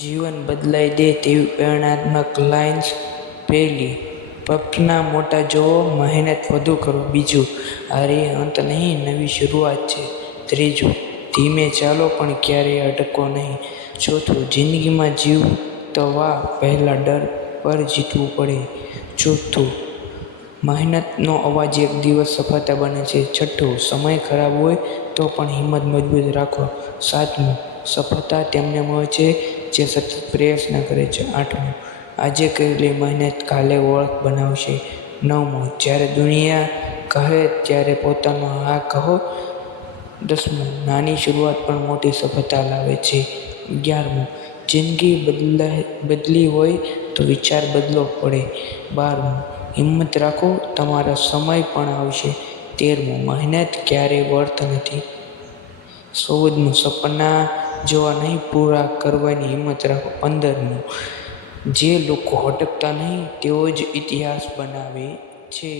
જીવન બદલાઈ દે તેવી પ્રેરણાત્મક લાઇન્સ. પહેલી, સપના મોટા જોવો, મહેનત વધુ કરો. બીજું, હાર અંત નહીં, નવી શરૂઆત છે. ત્રીજું, ધીમે ચાલો પણ ક્યારેય અટકો નહીં. ચોથું, જિંદગીમાં જીતવા પહેલા ડર પર જીતવું પડે. ચોથું, મહેનતનો અવાજ એક દિવસ સફળતા બને છે. છઠ્ઠું, સમય ખરાબ હોય તો પણ હિંમત મજબૂત રાખો. સાતમું, સફળતા તેમને મળે છે જે સતત પ્રયત્ન કરે છે. આઠમું, આજે કરેલી મહેનત કાલે ઓળખ બનાવશે. નવમું, જ્યારે દુનિયા કહે ત્યારે પોતાનો હા કહો. 10મું, નાની શરૂઆત પણ મોટી સફળતા લાવે છે. 11મું, જિંદગી બદલી હોય તો વિચાર બદલવો પડે. 12મું, હિંમત રાખો, તમારો સમય પણ આવશે. 13મું, મહેનત ક્યારેય વ્યર્થ નથી. 14મું, સપના જોવા નહીં, પૂરા કરવાની હિંમત રાખો. 15મું, જે લોકો અટકતા નહીં તેઓ જ ઇતિહાસ બનાવે છે.